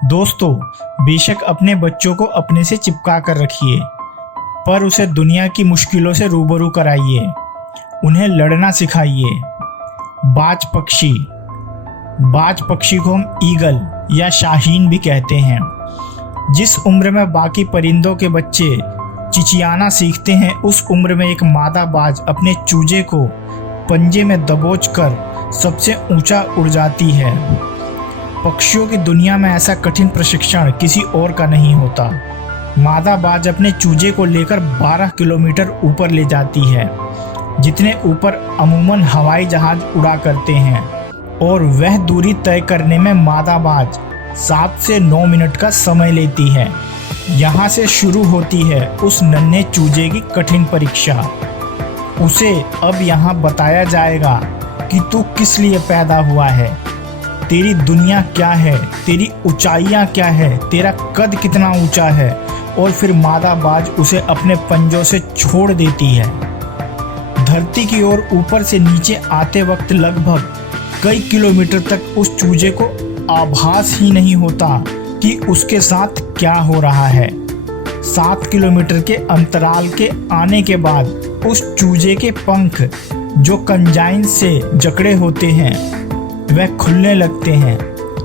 दोस्तों, बेशक अपने बच्चों को अपने से चिपका कर रखिए, पर उसे दुनिया की मुश्किलों से रूबरू कराइए। उन्हें लड़ना सिखाइए। बाज पक्षी को हम ईगल या शाहीन भी कहते हैं। जिस उम्र में बाकी परिंदों के बच्चे चिचियाना सीखते हैं, उस उम्र में एक मादा बाज अपने चूजे को पंजे में दबोचकर सबसे ऊंचा उड़ जाती है। पक्षियों की दुनिया में ऐसा कठिन प्रशिक्षण किसी और का नहीं होता। मादा बाज अपने चूजे को लेकर 12 किलोमीटर ऊपर ले जाती है, जितने ऊपर अमूमन हवाई जहाज उड़ा करते हैं, और वह दूरी तय करने में मादा बाज 7 से 9 मिनट का समय लेती है। यहाँ से शुरू होती है उस नन्हे चूजे की कठिन परीक्षा। उसे अब यहाँ बताया जाएगा कि तू किस लिए पैदा हुआ है, तेरी दुनिया क्या है, तेरी ऊंचाइयाँ क्या है, तेरा कद कितना ऊंचा है, और फिर मादा बाज उसे अपने पंजों से छोड़ देती है। धरती की ओर ऊपर से नीचे आते वक्त लगभग कई किलोमीटर तक उस चूजे को आभास ही नहीं होता कि उसके साथ क्या हो रहा है। 7 किलोमीटर के अंतराल के आने के बाद उस चूजे के पंख, जो कंजाइन से जकड़े होते हैं, वह खुलने लगते हैं।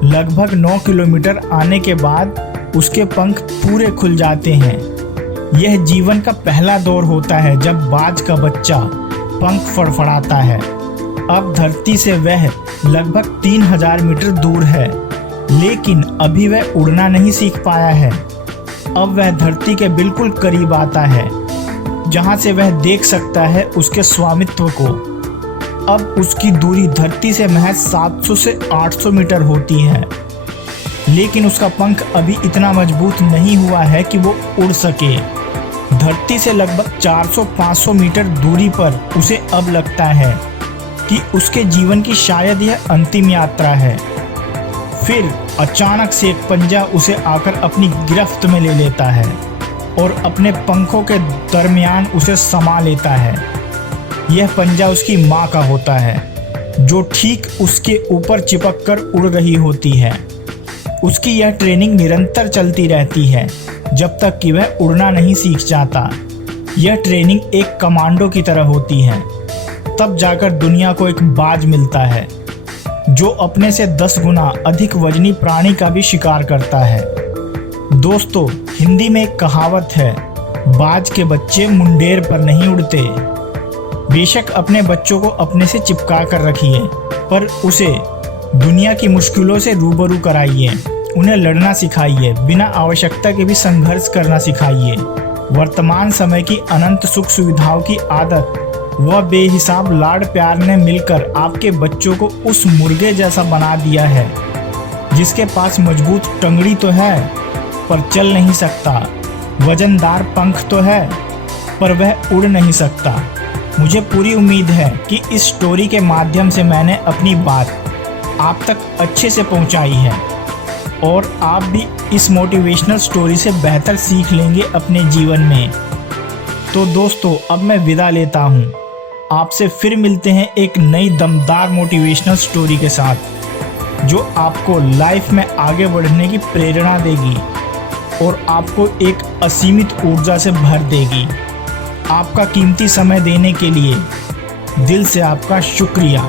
लगभग 9 किलोमीटर आने के बाद उसके पंख पूरे खुल जाते हैं। यह जीवन का पहला दौर होता है जब बाज का बच्चा पंख फड़फड़ाता है। अब धरती से वह लगभग 3000 मीटर दूर है, लेकिन अभी वह उड़ना नहीं सीख पाया है। अब वह धरती के बिल्कुल करीब आता है, जहां से वह देख सकता है उसके स्वामित्व को। अब उसकी दूरी धरती से महज 700 से 800 मीटर होती है, लेकिन उसका पंख अभी इतना मजबूत नहीं हुआ है कि वो उड़ सके। धरती से लगभग 400-500 मीटर दूरी पर उसे अब लगता है कि उसके जीवन की शायद यह अंतिम यात्रा है। फिर अचानक से एक पंजा उसे आकर अपनी गिरफ्त में ले लेता है और अपने पंखों के दरमियान उसे समा लेता है। यह पंजा उसकी माँ का होता है, जो ठीक उसके ऊपर चिपक कर उड़ रही होती है। उसकी यह ट्रेनिंग निरंतर चलती रहती है जब तक कि वह उड़ना नहीं सीख जाता। यह ट्रेनिंग एक कमांडो की तरह होती है। तब जाकर दुनिया को एक बाज मिलता है, जो अपने से 10 गुना अधिक वजनी प्राणी का भी शिकार करता है। दोस्तों, हिंदी में एक कहावत है, बाज के बच्चे मुंडेर पर नहीं उड़ते। बेशक अपने बच्चों को अपने से चिपका कर रखिए, पर उसे दुनिया की मुश्किलों से रूबरू कराइए। उन्हें लड़ना सिखाइए, बिना आवश्यकता के भी संघर्ष करना सिखाइए। वर्तमान समय की अनंत सुख सुविधाओं की आदत व बेहिसाब लाड प्यार ने मिलकर आपके बच्चों को उस मुर्गे जैसा बना दिया है, जिसके पास मजबूत टंगड़ी तो है पर चल नहीं सकता, वजनदार पंख तो है पर वह उड़ नहीं सकता। मुझे पूरी उम्मीद है कि इस स्टोरी के माध्यम से मैंने अपनी बात आप तक अच्छे से पहुंचाई है, और आप भी इस मोटिवेशनल स्टोरी से बेहतर सीख लेंगे अपने जीवन में। तो दोस्तों, अब मैं विदा लेता हूं। आपसे फिर मिलते हैं एक नई दमदार मोटिवेशनल स्टोरी के साथ, जो आपको लाइफ में आगे बढ़ने की प्रेरणा देगी और आपको एक असीमित ऊर्जा से भर देगी। आपका कीमती समय देने के लिए दिल से आपका शुक्रिया।